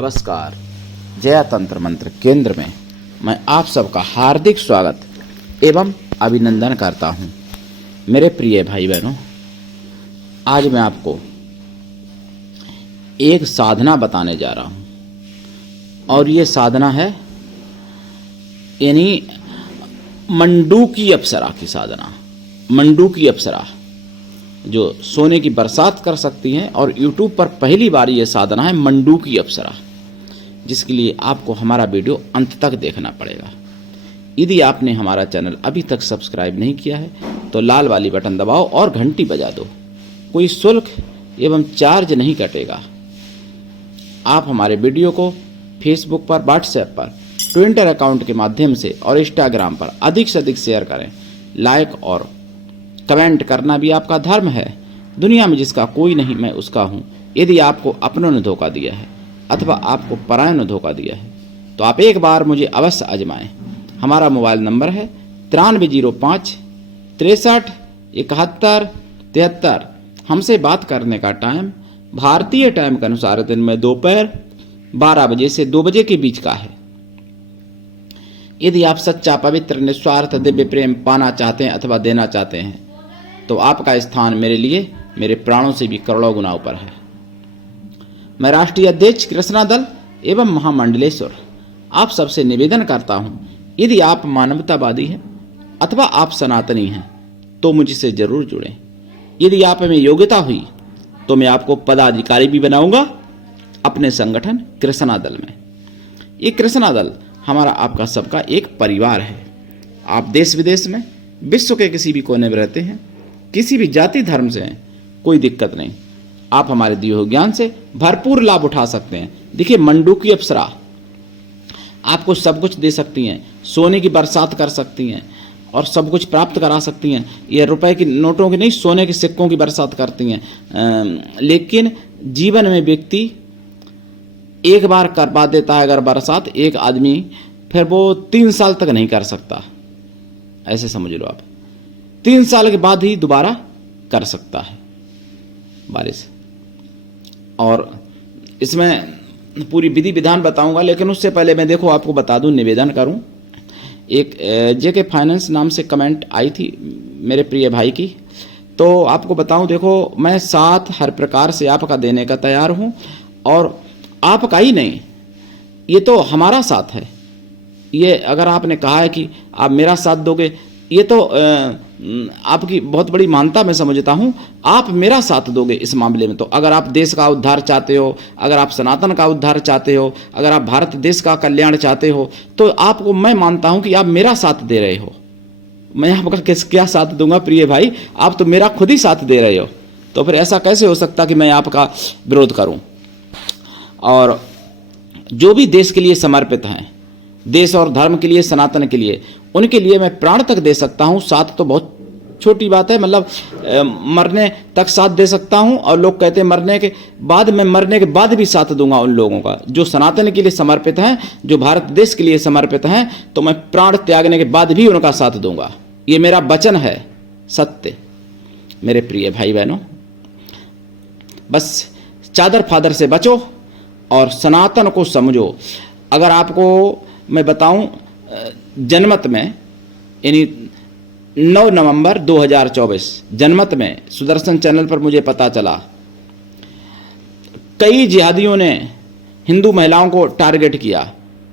नमस्कार। जया तंत्र मंत्र केंद्र में मैं आप सबका हार्दिक स्वागत एवं अभिनंदन करता हूं। मेरे प्रिय भाई बहनों, आज मैं आपको एक साधना बताने जा रहा हूं और ये साधना है यानी मंडूकी अप्सरा की साधना। मंडूकी अप्सरा जो सोने की बरसात कर सकती हैं और YouTube पर पहली बार ये साधना है मंडूकी अप्सरा, जिसके लिए आपको हमारा वीडियो अंत तक देखना पड़ेगा। यदि आपने हमारा चैनल अभी तक सब्सक्राइब नहीं किया है तो लाल वाली बटन दबाओ और घंटी बजा दो। कोई शुल्क एवं चार्ज नहीं कटेगा। आप हमारे वीडियो को फेसबुक पर, व्हाट्सएप पर, ट्विटर अकाउंट के माध्यम से और इंस्टाग्राम पर अधिक से अधिक शेयर करें। लाइक और कमेंट करना भी आपका धर्म है। दुनिया में जिसका कोई नहीं मैं उसका हूँ। यदि आपको अपनों ने धोखा दिया है अथवा आपको परायों ने धोखा दिया है तो आप एक बार मुझे अवश्य आजमाएं। हमारा मोबाइल नंबर है 9305 63 71 73। हमसे बात करने का टाइम भारतीय टाइम के अनुसार दिन में दोपहर 12 बजे से 2 बजे के बीच का है। यदि आप सच्चा, पवित्र, निस्वार्थ दिव्य प्रेम पाना चाहते हैं अथवा देना चाहते हैं तो आपका स्थान मेरे लिए मेरे प्राणों से भी करोड़ों गुना ऊपर है। मैं राष्ट्रीय अध्यक्ष कृष्णा दल एवं महामंडलेश्वर आप सबसे निवेदन करता हूं, यदि आप मानवतावादी हैं अथवा आप सनातनी हैं तो मुझसे जरूर जुड़ें। यदि आप में योग्यता हुई तो मैं आपको पदाधिकारी भी बनाऊंगा अपने संगठन कृष्णा दल में। ये कृष्णा दल हमारा आपका सबका एक परिवार है। आप देश विदेश में, विश्व के किसी भी कोने में रहते हैं, किसी भी जाति धर्म से हैं, कोई दिक्कत नहीं। आप हमारे दिए हुए ज्ञान से भरपूर लाभ उठा सकते हैं। देखिए, मंडूकी अप्सरा आपको सब कुछ दे सकती हैं, सोने की बरसात कर सकती हैं और सब कुछ प्राप्त करा सकती हैं। ये रुपए की नोटों की नहीं, सोने के सिक्कों की बरसात करती हैं। लेकिन जीवन में व्यक्ति एक बार करवा देता है अगर बरसात एक आदमी, फिर वो 3 साल तक नहीं कर सकता। ऐसे समझ लो आप, 3 साल के बाद ही दोबारा कर सकता है बारिश। और इसमें पूरी विधि विधान बताऊंगा, लेकिन उससे पहले मैं देखो आपको बता दूं, निवेदन करूं। एक जेके फाइनेंस नाम से कमेंट आई थी मेरे प्रिय भाई की, तो आपको बताऊं, देखो मैं साथ हर प्रकार से आपका देने का तैयार हूं। और आपका ही नहीं, ये तो हमारा साथ है। ये अगर आपने कहा है कि आप मेरा साथ दोगे, ये तो आपकी बहुत बड़ी मानता मैं समझता हूँ। आप मेरा साथ दोगे इस मामले में। तो अगर आप देश का उद्धार चाहते हो, अगर आप सनातन का उद्धार चाहते हो, अगर आप भारत देश का कल्याण चाहते हो, तो आपको मैं मानता हूँ कि आप मेरा साथ दे रहे हो। मैं आपका क्या साथ दूंगा प्रिय भाई? आप तो मेरा खुद ही साथ दे रहे हो। तो फिर ऐसा कैसे हो सकता कि मैं आपका विरोध करूं? और जो भी देश के लिए समर्पित हैं, देश और धर्म के लिए, सनातन के लिए, उनके लिए मैं प्राण तक दे सकता हूं। साथ तो बहुत छोटी बात है, मतलब मरने तक साथ दे सकता हूं। और लोग कहते हैं मरने के बाद, मैं मरने के बाद भी साथ दूंगा उन लोगों का जो सनातन के लिए समर्पित हैं, जो भारत देश के लिए समर्पित हैं। तो मैं प्राण त्यागने के बाद भी उनका साथ दूंगा। ये मेरा वचन है, सत्य। मेरे प्रिय भाई बहनों, बस चादर फादर से बचो और सनातन को समझो। अगर आपको मैं बताऊं, जनमत में यानी 9 नवंबर 2024 जनमत में सुदर्शन चैनल पर मुझे पता चला, कई जिहादियों ने हिंदू महिलाओं को टारगेट किया।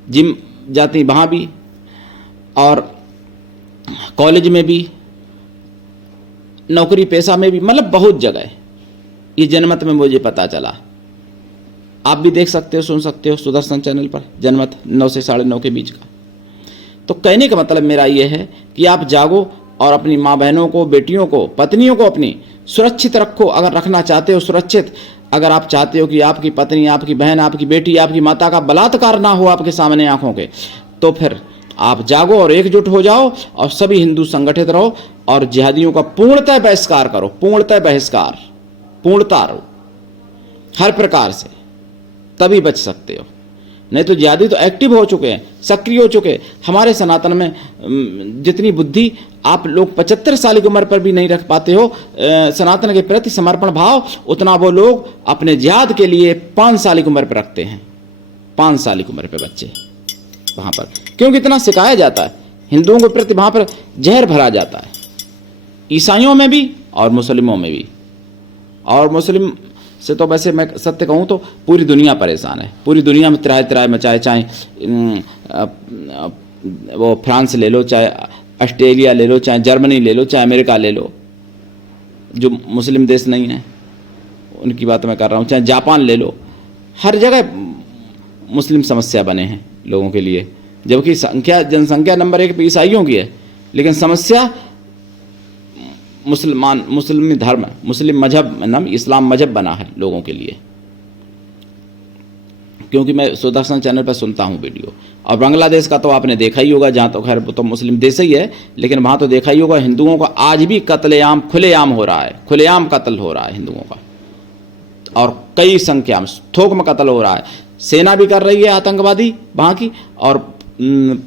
जिम जाती वहाँ भी और कॉलेज में भी, नौकरी पेशा में भी, मतलब बहुत जगह। ये जनमत में मुझे पता चला। आप भी देख सकते हो, सुन सकते हो सुदर्शन चैनल पर, जनमत 9 से 9:30 के बीच का। तो कहने का मतलब मेरा ये है कि आप जागो और अपनी माँ बहनों को, बेटियों को, पत्नियों को अपनी सुरक्षित रखो। अगर रखना चाहते हो सुरक्षित, अगर आप चाहते हो कि आपकी पत्नी, आपकी बहन, आपकी बेटी, आपकी माता का बलात्कार ना हो आपके सामने आंखों के, तो फिर आप जागो और एकजुट हो जाओ और सभी हिंदू संगठित रहो और जिहादियों का पूर्णतः बहिष्कार करो। पूर्णतः बहिष्कार, पूर्णतः हर प्रकार से, तभी बच सकते हो। नहीं तो जिहादी तो एक्टिव हो चुके हैं, सक्रिय हो चुके हैं। हमारे सनातन में जितनी बुद्धि आप लोग 75 साल की उम्र पर भी नहीं रख पाते हो सनातन के प्रति समर्पण भाव, उतना वो लोग अपने जिहाद के लिए 5 साल की उम्र पर रखते हैं। 5 साल की उम्र पे बच्चे वहाँ पर, क्योंकि इतना सिखाया जाता है हिंदुओं के प्रति, वहाँ पर जहर भरा जाता है, ईसाइयों में भी और मुस्लिमों में भी। और मुस्लिम से तो वैसे मैं सत्य कहूँ तो पूरी दुनिया परेशान है, पूरी दुनिया में त्राय त्राय मचाए, चाहे वो फ्रांस ले लो, चाहे ऑस्ट्रेलिया ले लो, चाहे जर्मनी ले लो, चाहे अमेरिका ले लो, जो मुस्लिम देश नहीं है उनकी बात मैं कर रहा हूँ, चाहे जापान ले लो, हर जगह मुस्लिम समस्या बने हैं लोगों के लिए, जबकि जनसंख्या नंबर 1 पे ईसाइयों की है, लेकिन समस्या मुस्लिम धर्म, मुस्लिम मजहब नाम इस्लाम मजहब बना है लोगों के लिए। क्योंकि मैं सुदर्शन चैनल पर सुनता हूँ वीडियो, और बांग्लादेश का तो आपने देखा ही होगा, जहाँ तो खैर तो मुस्लिम देश ही है, लेकिन वहाँ तो देखा ही होगा हिंदुओं का आज भी कत्लेआम खुलेआम हो रहा है, खुलेआम कत्ल हो रहा है हिंदुओं का, और कई संख्या में थोक में कत्ल हो रहा है। सेना भी कर रही है आतंकवादी वहाँ की, और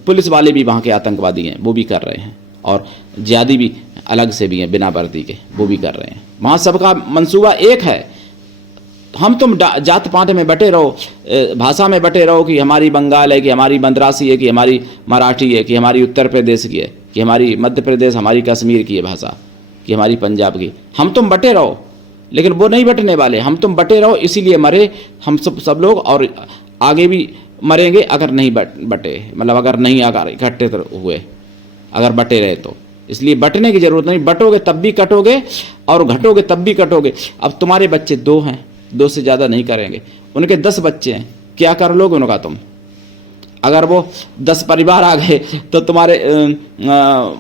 पुलिस वाले भी वहाँ के आतंकवादी हैं, वो भी कर रहे हैं, और जिहादी भी अलग से भी हैं बिना वर्दी के, वो भी कर रहे हैं। वहाँ सबका मंसूबा एक है, हम तुम जात पात में बटे रहो, भाषा में बटे रहो कि हमारी बंगाल है, कि हमारी मद्रासी है, कि हमारी मराठी है, कि हमारी उत्तर प्रदेश की है, कि हमारी मध्य प्रदेश, हमारी कश्मीर की है भाषा, कि हमारी पंजाब की, हम तुम बटे रहो। लेकिन वो नहीं बटने वाले, हम तुम बटे रहो, इसीलिए मरे हम सब लोग, और आगे भी मरेंगे अगर नहीं बटे, मतलब अगर नहीं अगर इकट्ठे हुए, अगर बटे रहे तो। इसलिए बटने की जरूरत नहीं, बटोगे तब भी कटोगे और घटोगे तब भी कटोगे। अब तुम्हारे बच्चे 2 हैं, 2 से ज़्यादा नहीं करेंगे, उनके 10 बच्चे हैं, क्या कर लोगे उनका तुम? अगर वो 10 परिवार आ गए तो तुम्हारे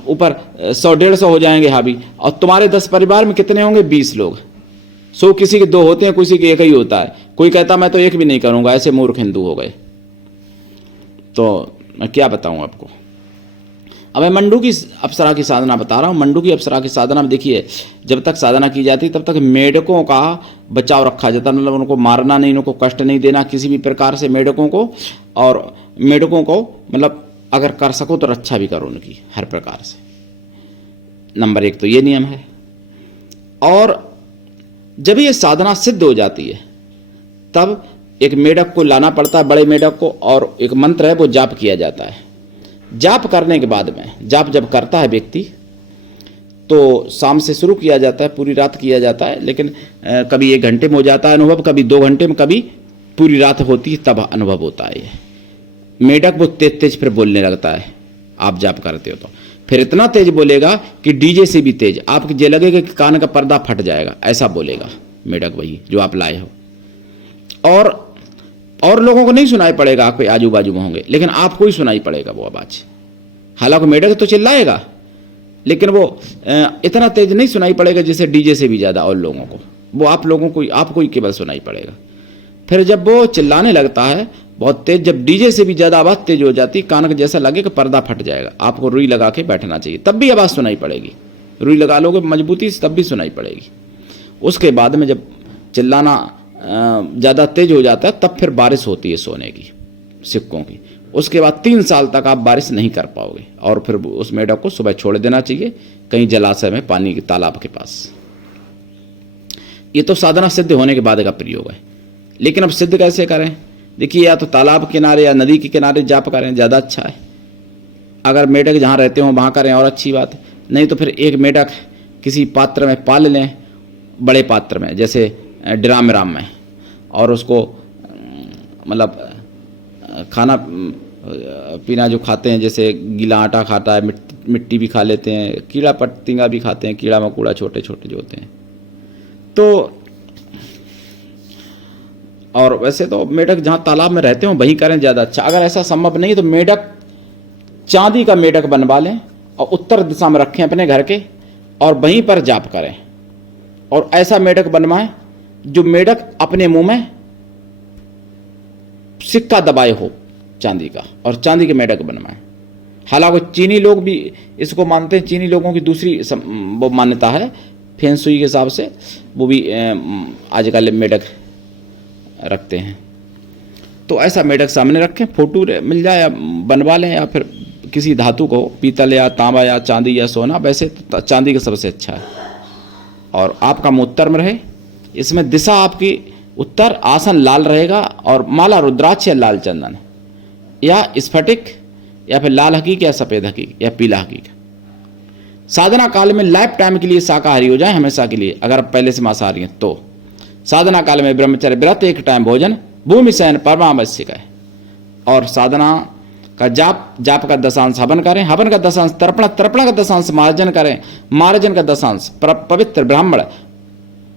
ऊपर 100-150 हो जाएंगे हावी, और तुम्हारे 10 परिवार में कितने होंगे? 20 लोग। 100 किसी के 2 होते हैं, किसी के 1 ही होता है। कोई कहता मैं तो 1 भी नहीं करूँगा, ऐसे मूर्ख हिंदू हो गए। तो मैं क्या बताऊँ आपको। अब मैं मंडू की अप्सरा की साधना बता रहा हूँ। मंडू की अप्सरा की साधना में देखिए, जब तक साधना की जाती तब तक मेढकों का बचाव रखा जाता, मतलब उनको मारना नहीं, उनको कष्ट नहीं देना किसी भी प्रकार से मेढकों को, और मेढकों को मतलब अगर कर सको तो रक्षा भी करो उनकी हर प्रकार से। नंबर 1 तो ये नियम है। और जब ये साधना सिद्ध हो जाती है तब एक मेढक को लाना पड़ता है, बड़े मेढक को, और एक मंत्र है वो जाप किया जाता है। जाप करने के बाद में, जाप जब करता है व्यक्ति तो शाम से शुरू किया जाता है, पूरी रात किया जाता है, लेकिन कभी 1 घंटे में हो जाता है अनुभव, कभी 2 घंटे में, कभी पूरी रात होती है तब अनुभव होता है। ये मेढक वो तेज तेज फिर बोलने लगता है, आप जाप करते हो तो फिर इतना तेज बोलेगा कि डीजे से भी तेज, आपको ये लगेगा कि कान का पर्दा फट जाएगा, ऐसा बोलेगा मेढक वही जो आप लाए हो। और लोगों को नहीं सुनाई पड़ेगा, आपके आजू बाजू में होंगे, लेकिन आपको ही सुनाई पड़ेगा वो आवाज। हालांकि मेढक तो चिल्लाएगा, लेकिन वो इतना तेज नहीं सुनाई पड़ेगा जैसे डीजे से भी ज्यादा, और लोगों को वो आप लोगों को, आपको ही केवल सुनाई पड़ेगा। फिर जब वो चिल्लाने लगता है बहुत तेज, जब डीजे से भी ज्यादा आवाज तेज हो जाती, कान का जैसा लगे कि पर्दा फट जाएगा, आपको रुई लगा के बैठना चाहिए, तब भी आवाज सुनाई पड़ेगी। रुई लगा लोगे मजबूती से तब भी सुनाई पड़ेगी। उसके बाद में जब चिल्लाना ज़्यादा तेज हो जाता है तब फिर बारिश होती है सोने की, सिक्कों की। उसके बाद 3 साल तक आप बारिश नहीं कर पाओगे, और फिर उस मेढक को सुबह छोड़ देना चाहिए कहीं जलाशय में, पानी के तालाब के पास। ये तो साधना सिद्ध होने के बाद का प्रयोग है। लेकिन अब सिद्ध कैसे करें? देखिए, या तो तालाब किनारे या नदी के किनारे जाप करें, ज़्यादा अच्छा है। अगर मेढक जहाँ रहते हो वहाँ करें और अच्छी बात है, नहीं तो फिर एक मेढक किसी पात्र में पाल लें, बड़े पात्र में, जैसे ड्राम में, और उसको मतलब खाना पीना जो खाते हैं, जैसे गीला आटा खाता है, मिट्टी भी खा लेते हैं, कीड़ा पतिंगा भी खाते हैं, कीड़ा मकोड़ा छोटे छोटे जो होते हैं। तो और वैसे तो मेढक जहाँ तालाब में रहते हो वहीं करें, ज़्यादा अच्छा। अगर ऐसा संभव नहीं तो मेढक, चांदी का मेढक बनवा लें और उत्तर दिशा में रखें अपने घर के, और वहीं पर जाप करें। और ऐसा मेढक बनवाएं जो मेढक अपने मुंह में सिक्का दबाए हो चांदी का, और चांदी के मेढक बनवाएं। हालांकि चीनी लोग भी इसको मानते हैं, चीनी लोगों की दूसरी वो मान्यता है फेंग शुई के हिसाब से, वो भी आजकल मेढक रखते हैं। तो ऐसा मेढक सामने रखें, फोटो मिल जाए या बनवा लें, या फिर किसी धातु को, पीतल या तांबा या चांदी या सोना, वैसे तो चांदी का सबसे अच्छा है। और आपका मुंह उत्तर में रहे, इसमें दिशा आपकी उत्तर, आसन लाल रहेगा और माला रुद्राक्ष या लाल चंदन या स्फटिक या फिर लाल हकीक या सफेद हकीक या पीला हकीक। साधना काल में लाइफ टाइम के लिए शाकाहारी हो जाए, हमेशा के लिए। अगर आप पहले से मांसाहारी हैं तो साधना काल में ब्रह्मचर्य व्रत, एक टाइम भोजन, भूमि शयन परमावश्यक है। और साधना का जाप का दशांश हवन करें, हवन का दशांश तर्पण, तर्पण का दशांश मार्जन करें, मार्जन का दशांश पवित्र ब्राह्मण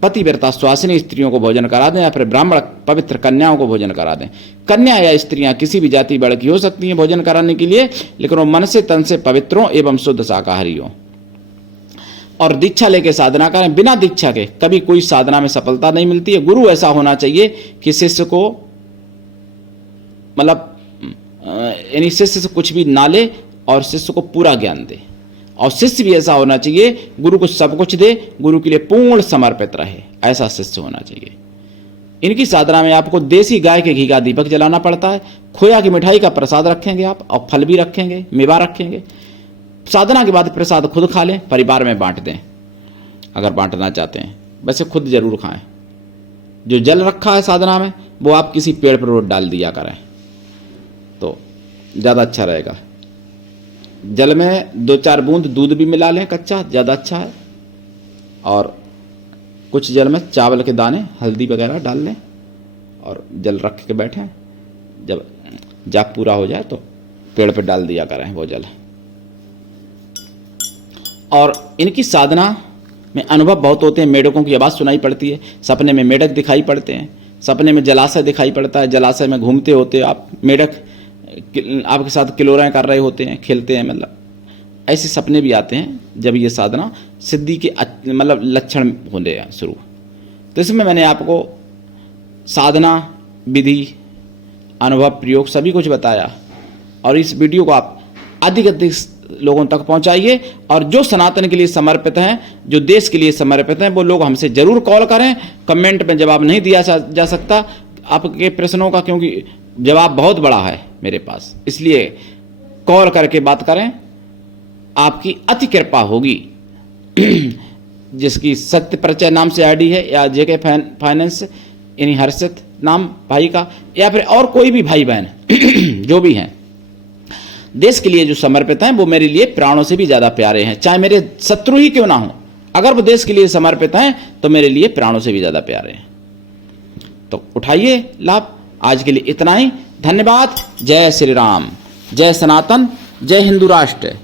पतिव्रता स्वासिनी स्त्रियों को भोजन करा दें, या फिर ब्राह्मण पवित्र कन्याओं को भोजन करा दें। कन्या या स्त्रियां किसी भी जाति वर्ग की हो सकती हैं भोजन कराने के लिए, लेकिन वो मन से तन से पवित्र हों एवं शुद्ध शाकाहारी हों। और दीक्षा लेके साधना करें। बिना दीक्षा के कभी कोई साधना में सफलता नहीं मिलती है। गुरु ऐसा होना चाहिए कि शिष्य को मतलब यानी शिष्य से कुछ भी ना ले और शिष्य को पूरा ज्ञान दे। और शिष्य भी ऐसा होना चाहिए, गुरु को सब कुछ दे, गुरु के लिए पूर्ण समर्पित रहे, ऐसा शिष्य होना चाहिए। इनकी साधना में आपको देसी गाय के घी का दीपक जलाना पड़ता है। खोया की मिठाई का प्रसाद रखेंगे आप, और फल भी रखेंगे, मेवा रखेंगे। साधना के बाद प्रसाद खुद खा लें, परिवार में बांट दें अगर बांटना चाहते हैं, वैसे खुद जरूर खाएं। जो जल रखा है साधना में वो आप किसी पेड़ पर रोज डाल दिया करें तो ज़्यादा अच्छा रहेगा। जल में 2-4 बूंद दूध भी मिला लें कच्चा, ज़्यादा अच्छा है। और कुछ जल में चावल के दाने, हल्दी वगैरह डाल लें और जल रख के बैठें। जब जाप पूरा हो जाए तो पेड़ पे डाल दिया करें वो जल। और इनकी साधना में अनुभव बहुत होते हैं। मेढकों की आवाज़ सुनाई पड़ती है, सपने में मेढक दिखाई पड़ते हैं, सपने में जलाशय दिखाई पड़ता है, जलाशय में घूमते होते आप, मेढक आपके साथ किलोराएँ कर रहे होते हैं, खेलते हैं, मतलब ऐसे सपने भी आते हैं जब ये साधना सिद्धि के मतलब लक्षण होने शुरू। तो इसमें मैंने आपको साधना विधि, अनुभव, प्रयोग सभी कुछ बताया। और इस वीडियो को आप अधिक लोगों तक पहुंचाइए। और जो सनातन के लिए समर्पित हैं, जो देश के लिए समर्पित हैं, वो लोग हमसे जरूर कॉल करें। कमेंट में जवाब नहीं दिया जा सकता आपके प्रश्नों का, क्योंकि जवाब बहुत बड़ा है मेरे पास, इसलिए कॉल करके बात करें, आपकी अति कृपा होगी। जिसकी सत्य परिचय नाम से आईडी है, या जेके फाइनेंस यानी हर्षित नाम भाई का, या फिर और कोई भी भाई बहन जो भी हैं देश के लिए जो समर्पित हैं, वो मेरे लिए प्राणों से भी ज्यादा प्यारे हैं, चाहे मेरे शत्रु ही क्यों ना हो। अगर वो देश के लिए समर्पित हैं तो मेरे लिए प्राणों से भी ज्यादा प्यारे हैं। तो उठाइए लाभ। आज के लिए इतना ही। धन्यवाद। जय श्री राम, जय सनातन, जय हिंदू राष्ट्र।